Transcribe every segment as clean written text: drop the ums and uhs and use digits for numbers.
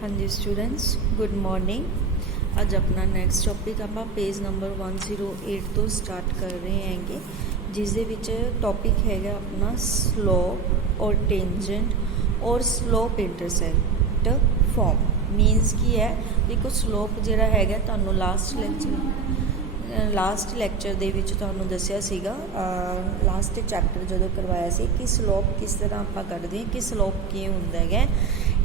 हाँ जी students good morning. अज अपना next topic आप पेज नंबर 108 तो स्टार्ट कर रहे हैंगे, जिस दे विच टॉपिक हैगा अपना स्लोप और टेंजेंट और स्लोप इंटरसेप्ट फॉर्म। मीनस की है देखो स्लोप जिहड़ा हैगा तुहानूं लास्ट लैक्चर दे विच तुहानूं दस्सिया सीगा, लास्ट चैप्टर जो करवाया सी कि स्लोप किस तरह आपां कढदे कि स्लोप की हुंदा है।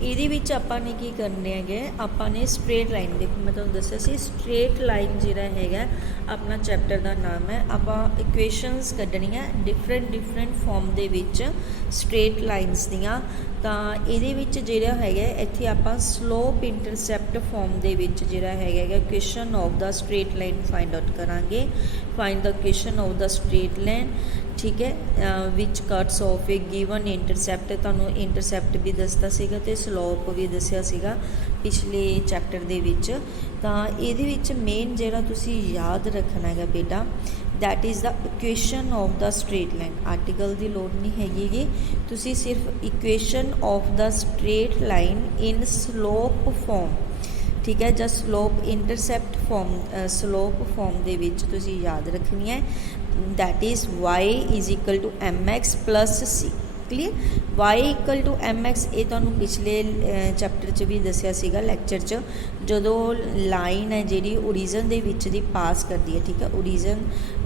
ਇਹਦੇ ਵਿੱਚ ਆਪਾਂ ਨੇ ਕੀ ਕਰਨੇ ਹੈਗੇ, ਆਪਾਂ ਨੇ ਸਟ੍ਰੇਟ ਲਾਈਨ ਦੇਖੋ ਮੈਂ ਤੁਹਾਨੂੰ ਦੱਸਿਆ ਸੀ ਸਟ੍ਰੇਟ ਲਾਈਨ ਜਿਹੜਾ ਹੈਗਾ ਆਪਣਾ ਚੈਪਟਰ ਦਾ ਨਾਮ ਹੈ। ਆਪਾਂ ਇਕੁਏਸ਼ਨਸ ਕੱਢਣੀਆਂ ਡਿਫਰੈਂਟ ਫਾਰਮ ਦੇ ਵਿੱਚ ਸਟ੍ਰੇਟ ਲਾਈਨਸ ਦੀਆਂ। ਤਾਂ ਇਹਦੇ ਵਿੱਚ ਜਿਹੜਾ ਹੈਗਾ ਇੱਥੇ ਆਪਾਂ ਸਲੋਪ ਇੰਟਰਸੈਪਟ ਫਾਰਮ ਦੇ ਵਿੱਚ ਜਿਹੜਾ ਹੈਗਾ equation of the straight line find out करांगे। Find the equation of the straight line, ठीक है, which cuts off a given intercept. तुहानूं इंटरसैप्ट भी दसदा सीगा ते स्लोप भी दस्सिया सीगा पिछले चैप्टर दे विच। तां इहदे विच मेन जिहड़ा तुसीं याद रखना हैगा बेटा that is the equation of the straight line. Article की लोड़ नहीं हैगी, तुसीं सिर्फ equation of the straight line in slope form, ठीक है, ਜਾਂ slope intercept form slope form ਦੇ ਵਿੱਚ ਤੁਸੀਂ याद रखनी है that is y is equal to mx plus c। Clear, y equal to mx ये तुहानूं पिछले चैप्टर च भी दस्सिया सीगा लैक्चर च, जदों लाइन है जिहड़ी ओरिजन दे विच दी पास करदी है, ठीक है,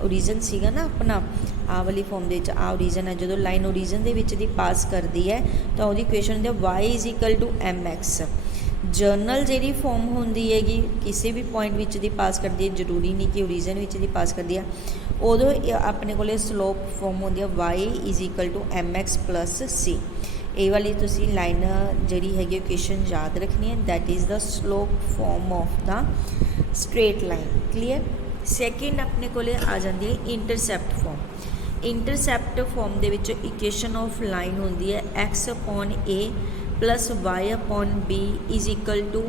ओरिजन सीगा ना अपना आ वाली फॉर्म दे विच आ ओरिजन है, जदों लाइन ओरिजन दे विच दी पास करदी है तो उहदी इक्वेशन हुंदी है y is equal to mx। General जी फॉर्म होंगी हैगी किसी भी पॉइंट विच दी पास करती है, जरूरी नहीं कि ओरिजन विच दी पास करती है, उदों अपने को स्लोप फॉर्म होंगी है y is equal to mx plus c. ये वाली तुसी लाइन जी हैगी इक्वेशन याद रखनी है that is the slope form of the straight line. Clear. Second अपने को आ जाती है इंटरसैप्ट फॉर्म। इंटरसैप्ट फॉर्म के इक्वेशन ऑफ लाइन होंगी है x upon a plus y upon b is equal to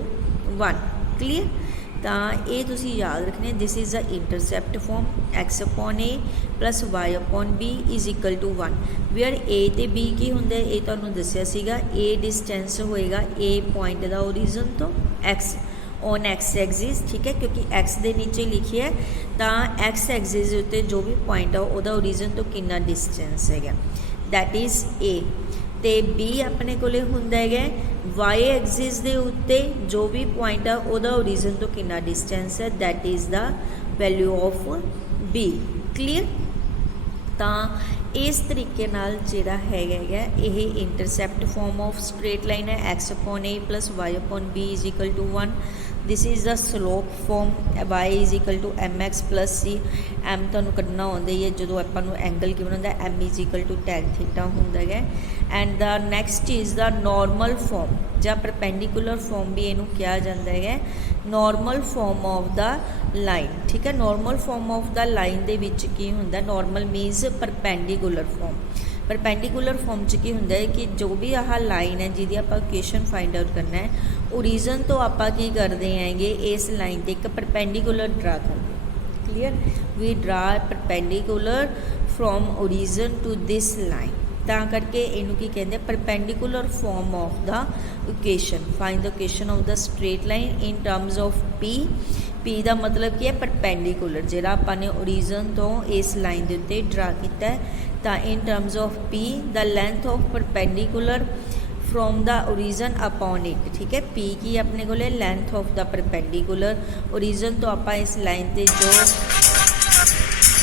1। Clear. तो ये तुसी याद रखने this is the intercept form x upon a plus y upon b is equal to 1 where a तो b की होंगे ये तुहानूं दस्सिया सीगा ए डिस्टेंस होएगा ए पॉइंट का ओरिजन तो एक्स ऑन एक्स एक्सिस, ठीक है, क्योंकि एक्स के नीचे लिखी है तो एक्स एक्सिस उत्ते जो भी पॉइंट है वह ओरिजन तो कितना डिस्टेंस है दैट इज़ ए। तो बी अपने को होंदा है वाई एक्सिस के उत्ते जो भी पॉइंट है वह ओरिजन तो कितना डिस्टेंस है that is the value of B. Clear. तो इस तरीके नाल जिहड़ा हैगा यह intercept form of straight line है x upon a plus y upon b is equal to 1। This is the slope form y is equal to mx plus C. M तुहानूं कढना आउंदा ही है जो आपां नूं एंगल गिवन हुंदा है m is equal to tan theta हुंदा है। And the next is the normal form ਜਾਂ परपेंडिकुलर फॉर्म भी इनू कहा जाता है normal form of the line, ठीक है। Normal form of the line दे विच की हुंदा normal means perpendicular form. Perpendicular form च की हुंदा है कि जो भी आह लाइन है जिहदी आपां इक्वेशन फाइंड आउट करना है ओरिजन तो आपां की करते हैं इस लाइन ते एक परपेंडिकुलर ड्रा करते। Clear. We draw perpendicular from origin to this line, ਤਾਂ करके इनू की कहते perpendicular form of the equation. Find the equation of the straight line in terms of P. P का मतलब की है परपेंडिकुलर जिहड़ा आपां ने ओरिजन तो इस लाइन के उत्ते ड्रा किया है। तो इन terms of P the length of perpendicular from the origin upon it, ठीक है। पी की अपने को length of the perpendicular origin तो आप इस लाइन से जो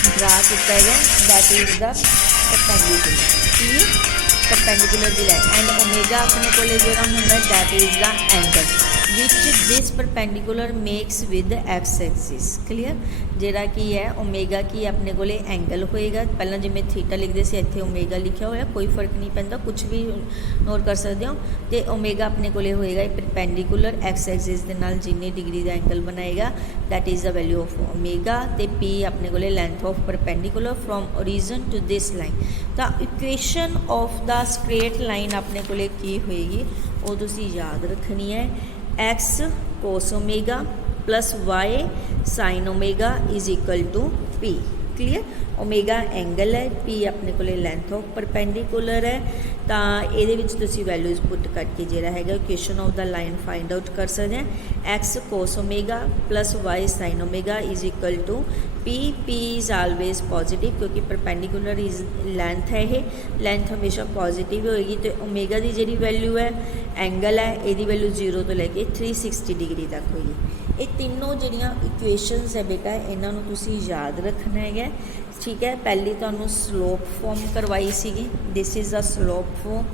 ड्रा किया है that is the perpendicular perpendicular the line. And omega अपने को जो होंगे that is the angle which this perpendicular makes with x axis. Clear. जिहड़ा की है ओमेगा की अपने को एंगल होएगा, पहला जिमें थीटा लिखते से इत्थे ओमेगा लिखा होया, कोई फर्क नहीं पैंदा, कुछ भी नोट कर सकते हो। तो ओमेगा अपने को होएगा परपेंडिकुलर एक्स एक्सिस के नाल जिन्नी डिग्री का एंगल बनाएगा that is the value of omega. तो पी अपने को length of perpendicular from origin to this line. तो equation of the straight line अपने को की होएगी वो तुसीं याद रखनी है x cos omega plus y sign omega is equal to p. Clear. Omega angle है, पी अपने को लेंथ ऑफ परपेंडिकुलर है, तो ये वैल्यूज़ पुट करके जो है equation of the line find out कर सकते हैं। X cos omega plus y sign omega is equal to P. P is always positive क्योंकि परपेंडिकुलर इज लेंथ है, ये लेंथ हमेशा पॉजिटिव होएगी। तो ओमेगा की जी वैल्यू है एंगल है, ये वैल्यू 0 तो लैके 360 डिग्री तक होगी। ये तीनों जड़ियाँ इक्वेशनस है बेटा, इन्हों तुसी याद रखना है, ठीक है। पहली तो स्लोप फॉर्म करवाई सी, this is the slope form,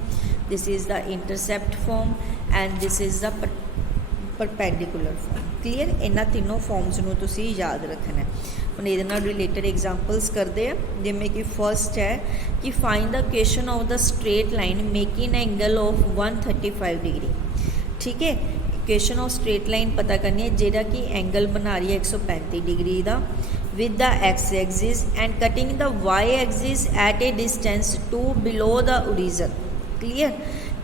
this is the intercept form and this is the perpendicular form. Clear, इन्होंने तीनों फॉर्म्स नूं तुसी याद रखना है। हम ये रिलेटेड एग्जाम्पल्स करते हैं, जिमें कि फर्स्ट है कि find the equation of the straight line making angle of 135 degree. ठीक है, इक्वेशन ऑफ स्ट्रेट लाइन पता करनी है जेड़ा कि एंगल बना रही है 135 डिग्री का with the x axis and cutting the y axis at a distance 2 below the origin. Clear,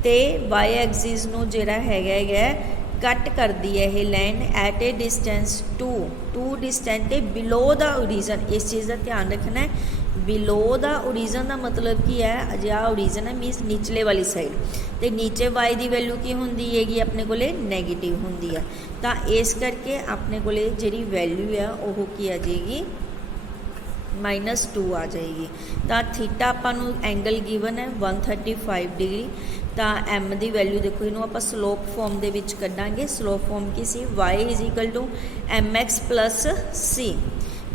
तो वाई एक्सिस नूं जेड़ा है कट कर दी है ये line at a distance 2 distant below the origin. इस चीज़ का ध्यान रखना है, बिलो द ओरिजन का मतलब की है, अजे आ ओरिजन है मीनस निचले वाली साइड, तो नीचे वाई की वैल्यू की होंदी हैगी अपने को नैगेटिव होंदी है, तो इस करके अपने को जी वैल्यू है वह की आ जाएगी -2 आ जाएगी। तो थीटा आपां एंगल गिवन है 135 डिग्री, तो एम की वैल्यू देखो इनू आप स्लोप फॉर्म के कढ़ांगे। स्लोप फॉर्म की सी y is equal to mx plus c.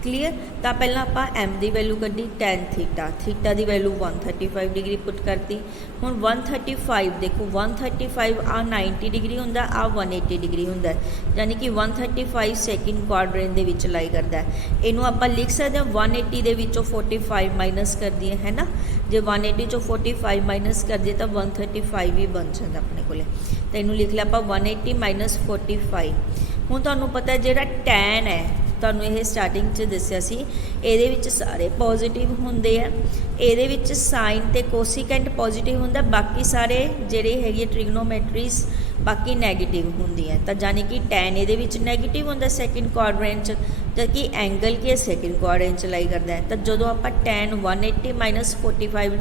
Clear, तो पहला आप एम की वैल्यू कढ़ी tan थीटा, थीटा की वैल्यू 135 डिग्री पुट करती। हुण 135 देखो 135 आ 90 डिग्री होंदा, आ 180 डिग्री होंदा, यानी कि 135 सैकेंड क्वाड्रेंट दे विच लाई करता है। इनू आप लिख सकते हैं 180 दे विचों 45 माइनस कर दिए है ना, जो 180 चो 45 माइनस कर दिए तो 135 ही बन जाता अपने को। तो इनू लिख लिया आप 180 माइनस 45। हुण तुहानूं पता है जिहड़ा tan है, तुहानूं ये स्टार्टिंग च दस्सिया सी, इहदे विच सारे पॉजिटिव होंदे आ, इहदे विच साइन ते कोसिकेंट पॉजिटिव हुंदा, बाकी सारे जिहड़े हैगे ट्रिग्नोमेट्रीज बाकी नैगेटिव होंदी है। तो जानी कि tan इहदे विच नैगेटिव हुंदा सैकेंड क्वाड्रेंट च, जबकि एंगल की सैकेंड क्वाड्रेंट च लाई करता है। तो जो आप tan 180 माइनस 45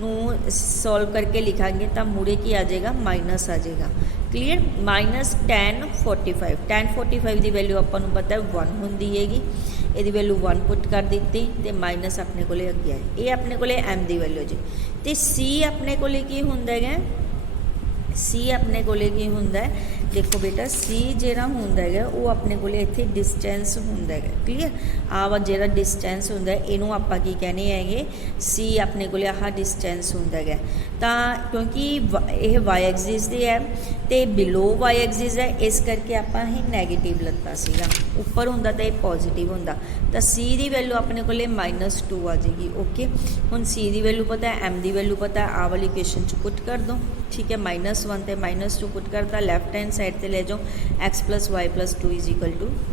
नूं सॉल्व करके लिखांगे तो मुड़े की आ जाएगा माइनस आ जाएगा। क्लीयर, माइनस tan 45 की वैल्यू आपको पता है 1 होंदी हैगी, ये वैल्यू 1 पुट कर दी तो माइनस अपने को अगे है, ये अपने को एम की वैल्यू जी। तो सी अपने को की होंदा है, सी अपने को की होंदा है, देखो बेटा सी जिहड़ा होंदा है वो अपने को इत्थे डिस्टेंस होंदा है। क्लीयर, आ जिहड़ा डिस्टेंस होंदा है इनू आपां की कहने हैगे सी अपने को आह डिस्टेंस होंदा है। तो क्योंकि यह वाई एक्सिस दे है तो बिलो वाई एक्सिस है, इस करके आपां ही नैगेटिव लत्ता सीगा, उपर होंदा तो यह पॉजिटिव होंदा। तो सी की वैल्यू अपने को -2 आ जाएगी। ओके, हुण सी की वैल्यू पता है, एम की वैल्यू पता है, आ वाली इक्वेशन च पुट कर दो। ठीक है, -1 तो -2 पुट करता, लैफ्ट हैंड साइड पर ले जाओ, x + y + 2 =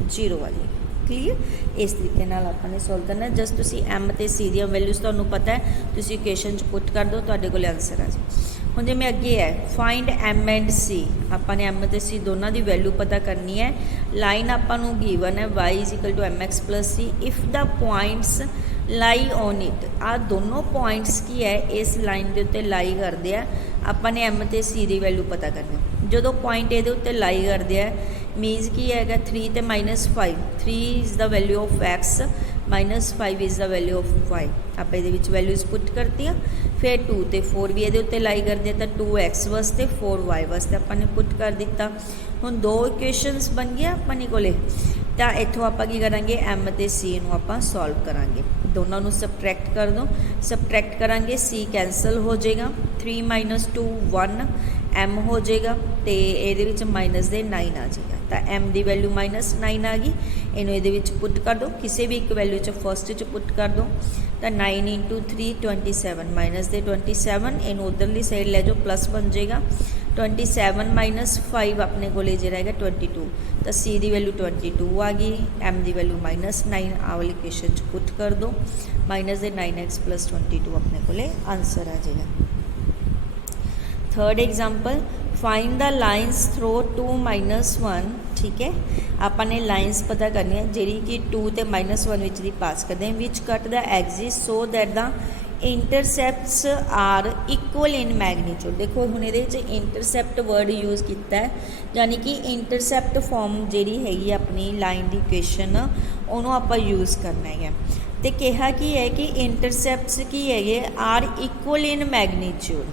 0 आ जाएगी। क्लीयर, इस तरीके नाल आपने सॉल्व करना। जस्ट तुसी एम ते सी दी वैल्यूज़ तुहानूं पता है, तुसी इक्वेशन च पुट कर दो, तुहाडे कोल आंसर आ जाए। हुण जिवें अगे है फाइंड एम एंड सी, आपाने एम ते सी दोनों की वैल्यू पता करनी है। लाइन आपां नूं गिवन है y = mx + c if the points lie on it. आ दोनों पॉइंट्स की है इस लाइन के उत्ते लाई करते हैं, आपने एम ते सी की वैल्यू पता करनी। जो पॉइंट ये उत्ते लाई करते हैं मीनस की है 3 ते -5, 3 is the value of x -5 is the value of y। आप ये वैल्यूज़ पुट करती हैं, फिर 2 ते 4 भी ये उत्ते लाई करते हैं, तो 2x वास्ते 4y वास्ते आपने पुट कर दिता। हुण 2 इक्वेशनस बन गया अपने को। तो इतों आप करांगे एम ते सी नूं आप सॉल्व करांगे, दोनों नूं सबट्रैक्ट कर दो, सबट्रैक्ट करांगे सी कैंसल हो जाएगा, 3 - 2 1 एम हो जाएगा, तो ये माइनस दे 9 आ जाएगा। तो एम की वैल्यू -9 आ गई, इनू ये पुट कर दो, किसी भी एक वैल्यू फर्स्ट च पुट कर दो। तो 9 × 3 27 माइनस दे 27, इनू उधरली साइड ले जाओ प्लस बन जाएगा। 27 - 5 अपने को जो रहेगा 22, तो सी की वैल्यू 22 आ गई, एम की वैल्यू -9 आ वाली इक्वेशन पुट कर दो, माइनस दे 9x + 22 अपने को आंसर आ जाएगा। Third example find the lines through 2 -1 ठीक है ਆਪਾਂ ਨੇ ਲਾਈਨਸ ਪਤਾ ਕਰਨੀ ਹੈ ਜਿਹੜੀ ਕਿ 2 ਤੇ -1 ਵਿੱਚ ਦੀ ਪਾਸ ਕਰਦੇ ਹਾਂ which cut the axis so that the intercepts are equal in magnitude. ਦੇਖੋ ਹੁਣ ਇਹਦੇ ਵਿੱਚ ਇੰਟਰਸੈਪਟ ਵਰਡ ਯੂਜ਼ ਕੀਤਾ ਹੈ ਯਾਨੀ ਕਿ ਇੰਟਰਸੈਪਟ ਫਾਰਮ ਜਿਹੜੀ ਹੈਗੀ ਆਪਣੀ ਲਾਈਨ ਦੀ ਇਕੁਏਸ਼ਨ ਉਹਨੂੰ ਆਪਾਂ ਯੂਜ਼ ਕਰਨਾ ਹੈਗਾ। ਤੇ ਕਿਹਾ ਕੀ ਹੈ ਕਿ ਇੰਟਰਸੈਪਟਸ ਕੀ ਹੈਗੇ are equal in magnitude.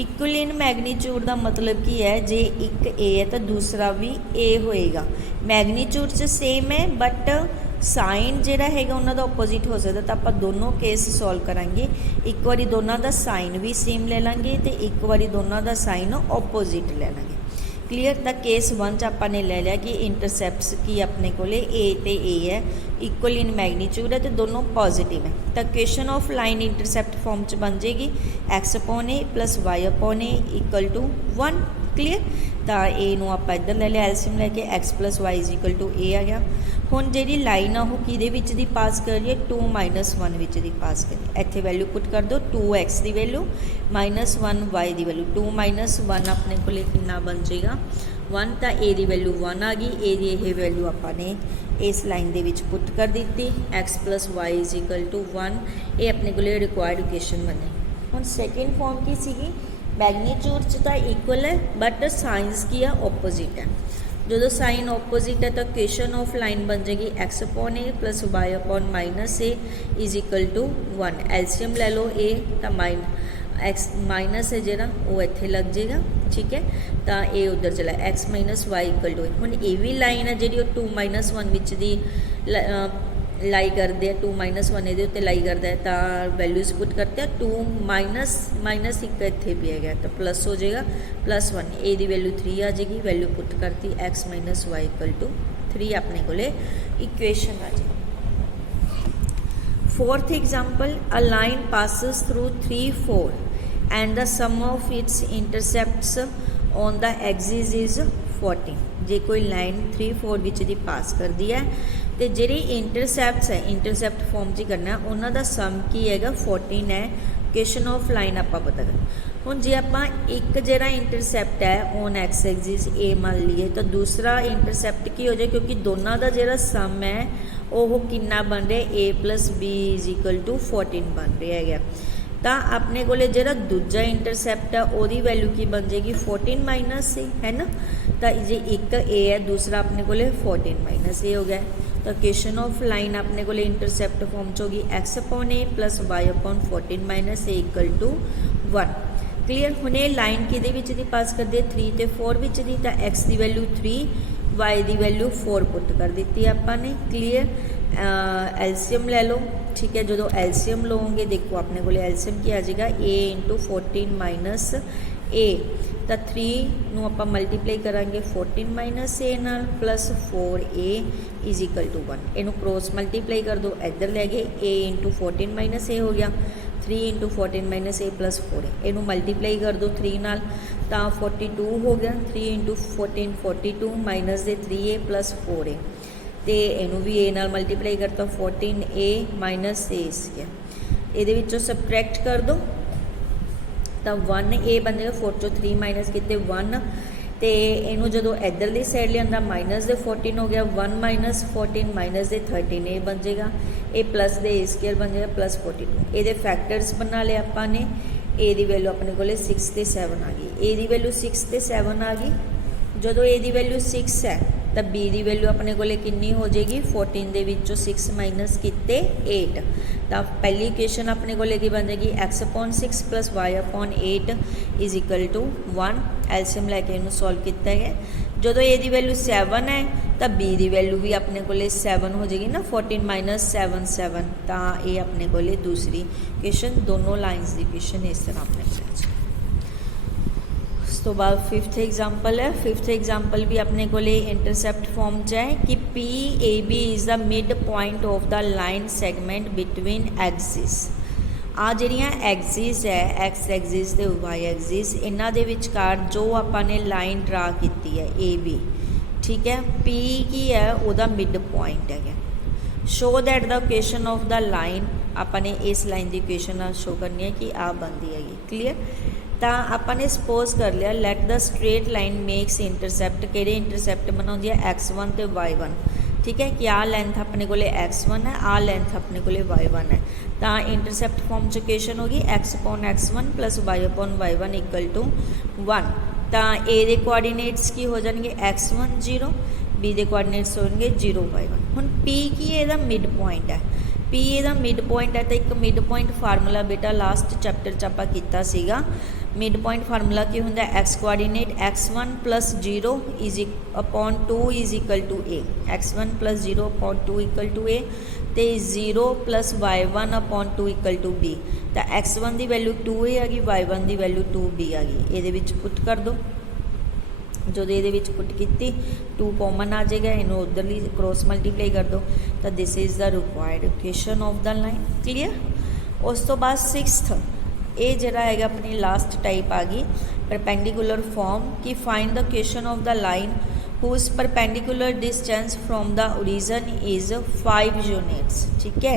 Equal in magnitude का मतलब की है जे एक ए है तो दूसरा भी ए होएगा। मैगनीट्यूड च सेम है बट साइन जोड़ा है उन्होंने ओपोजिट हो सकता तो आप दोनों केस सॉल्व करांगे। एक बारी दोनों का साइन भी सेम ले लेंगे तो एक बारी दोनों का साइन ओपोजिट ले लेंगे। क्लीयर द केस 1 च आपने ले लिया कि इंटरसैप्ट्स की अपने को ए तो ए है इक्वल इन मैगनीट्यूड है तो दोनों पॉजिटिव है तो equation of line intercept form च बन जाएगी x upon a plus y upon a equal to 1। Clear तो ए नूं आपां इधर ले लिया एलसीएम लैके x plus y is equal to a आ गया। हुण जिहड़ी लाइन आ वो किहदे विच दी पास करिए 2 -1 विच दी पास करिए। इत्थे वैल्यू पुट कर दो 2x की वैल्यू -1 y की वैल्यू 2 -1 अपने को कितना बन जाएगा 1 तो ए की वैल्यू 1 आ गई। ए की यह वैल्यू आपने इस लाइन के विच पुट कर दी x plus y is equal to 1 ये अपने को रिक्वायर्ड इक्वेशन बने। हुण सैकेंड फॉर्म की सीगी मैगनीट्यूड च तो इक्वल है बट साइंस की है ओपोजिट है। जो साइन ओपोजिट है तो इक्वेशन ऑफ लाइन बन जाएगी x upon a plus y upon minus a is equal to 1। LCM ले लो ए तो एक्स माइनस है जोड़ा वो इत्थे लग जाएगा ठीक है तो ये उधर चला x minus y equal to हुण ये भी लाइन है जी 2 -1 विच दी लाई करते हैं 2 -1 ये उत्ते लाई करता है तो वैल्यूज पुट करते हैं 2 माइनस एक इत्थे भी है तो प्लस हो जाएगा +1 ए दी वैल्यू 3 आ जाएगी। वैल्यू पुट करती x minus y equal to 3 अपने को इक्वेशन आ जाएगी। Fourth example a line passes through 3 4 and the sum of its intercepts on the axis is 14। जे कोई लाइन 3 4 विच दी पास कर दी है तो जिहड़े इंटरसैप्ट्स है इंटरसैप्ट फॉर्म च करना उन्हों का सम की है 14 है। इक्वेशन ऑफ लाइन आप पता कर हुण जे आपां एक जिहड़ा इंटरसैप्ट है ऑन एक्स एक्सिस ए मान लीए तो दूसरा इंटरसैप्ट की हो जाए क्योंकि दोनों का जिहड़ा सम है वो कितना बन रहा a plus b is equal to 14 बन रहा है। तो अपने को जो दूजा इंटरसैप्ट है वो वैल्यू की बन जाएगी 14 माइनस ए है ना। तो जे एक ए है दूसरा अपने को 14 माइनस ए हो गया। तो इक्वेशन ऑफ लाइन अपने को इंटरसैप्ट फॉर्म च होगी x upon a plus y upon 14 minus a equal to 1। Clear हुण ये लाइन कि पास कर दे 3 तो 4 विच दी तो x की वैल्यू 3 y की वैल्यू 4 पुट कर दी आपने। क्लीयर एलसीएम ले लो ठीक है। जो एलसीएम लोगे देखो अपने को एलसीएम की आ जाएगा a इंटू 14 माइनस ए तो 3 नूं आपां मल्टीप्लाई करांगे 14 माइनस ए नाल plus 4a is equal to 1। इनू क्रॉस मल्टीप्लाई कर दो इधर ले गए a इंटू 14 माइनस ए हो गया 3 इंटू 14 माइनस ए प्लस 4a। इनू मल्टीप्लाई कर दो 3 नाल तो 42 हो गया 3 इंटू 14 42 माइनस दे 3a प्लस 4a तो इनू भी ए नाल मल्टीप्लाई करता 14a माइनस ए स्क्वायर ये विचों सबट्रैक्ट कर दो तो 1a बन जाएगा 4 चो 3 माइनस किते 1 तो इनू जो इधरली साइड लिया माइनस दे 14 हो गया 1 माइनस 14 माइनस दे 13 ए बन जाएगा ए प्लस दे ए स्क्वायर बन जाएगा प्लस 42। ये फैक्टर्स बना लिया आपने ए की वैल्यू अपने को 6 तो 7 आ गई। ए की वैल्यू 6 तो 7 आ गई जो ए की वैल्यू 6 है तो बी की वैल्यू अपने को कितनी हो जाएगी 14 के विचों 6 माइनस किते 8 तो पहली इक्वेशन अपने को बन जाएगी x upon 6 plus y upon 8 is equal to 1। LCM लैके इनू सॉल्व किया है जो ए की वैल्यू 7 है तो बी की वैल्यू भी अपने को 7 हो जाएगी ना 14 माइनस 7 7 तो ये अपने को दूसरी इक्वेशन दोनों लाइन्स की इक्वेशन इस तरह अपने को। उस तो बाद फिफ्थ एग्जाम्पल है। फिफ्थ एग्जाम्पल भी अपने को इंटरसैप्ट फॉर्म च है कि P A B is the mid point of the line segment between axis. आ जिहड़ियां एक्सिस है एक्स एक्सिस ते वाई एक्सिस इन्हां दे विचकार जो आपाने लाइन ड्रा की है ए बी ठीक है पी की है उहदा मिड पॉइंट है। Show that the equation of the line आपने इस लाइन की इक्वेशन शो करनी है कि आ बनती है। क्लीयर ਤਾਂ ਆਪਾਂ ਨੇ ਸਪੋਜ਼ ਕਰ ਲਿਆ let the straight line makes intercept, ਕਿਹੜੇ ਇੰਟਰਸੈਪਟ ਬਣਾਉਂਦੀ ਹੈ x1 ਤੇ y1, ठीक है कि आ लेंथ अपने को x1 है, आ लेंथ अपने को y1 है। तो इंटरसैप्ट फॉर्म च इक्वेशन होगी x upon x1 plus y upon y1 equal to 1। तो ए दे कोआर्डीनेट्स की हो जाएंगे x1 0, बी दे कोआर्डीनेट्स होंगे 0 y1। हुण p की ਇਹਦਾ मिड पॉइंट है, p ਇਹਦਾ मिड पॉइंट है। तो एक मिड पॉइंट फार्मूला बेटा लास्ट चैप्टर च आपां कीता सीगा। मिड पॉइंट फार्मूला की होंदा x coordinate x1 plus 0 is upon 2 is equal to a, x1 plus 0 upon 2 equal to a, तो 0 plus y1 upon 2 equal to b। तो x1 की वैल्यू 2a आ गई, y1 की वैल्यू 2b आ गई। ये put कर दो, जो ये पुट की 2 कॉमन आ जाएगा, इन्हों उधरली क्रॉस मल्टीप्लाई कर दो। तो this is the required equation of the line. Clear. उस तो बाद 6th ये जरा है अपनी लास्ट टाइप आ गई परपेंडिकुलर फॉर्म कि find the equation of the line whose perpendicular distance from the origin is 5 units. ठीक है,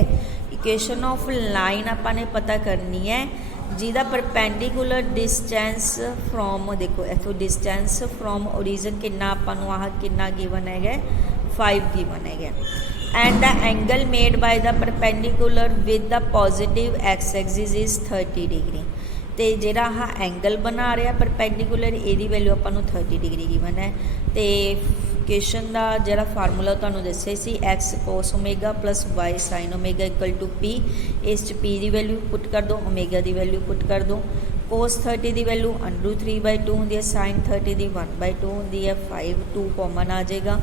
इक्वेशन ऑफ लाइन आपने पता करनी है जिहदा परपेंडिकुलर डिस्टेंस फ्रॉम, देखो इथों डिस्टेंस फ्रॉम ओरिजिन कितना आपां नूं आह कितना गिवन है 5 गिवन है। And the angle made by the perpendicular with the positive x axis is 30 degree. तो जिहड़ा आह एंगल बना रहा परपेंडिकुलर इहदी वैल्यू आपां नूं 30 डिग्री गिवन है। तो इक्वेशन का जिहड़ा फार्मूला तुहानूं दस्सिया सी x cos omega plus y sign omega equal to p, इस पी की वैल्यू पुट कर दो, ओमेगा की वैल्यू पुट कर दो। कोस 30 की वैल्यू √3/2 होंदी है, साइन 30 की 1/2 होंदी है, 5 2 कॉमन आ जाएगा।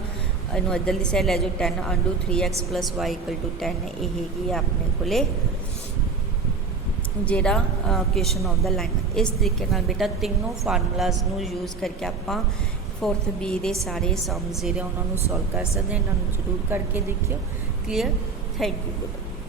इनू इधरली साइड लै जाओ 10 √3x plus Y equal to 10 ये हैगी अपने को जेड़ा इक्वेशन ऑफ द लाइन। इस तरीके नाल बेटा तीनों फार्मूलाज नू यूज़ करके आपां 4th B दे सारे सम्स जिहड़े उन्हां नू सॉल्व कर सकते हैं। इन्हां नू जरूर करके देखियो। क्लीयर। Thank you.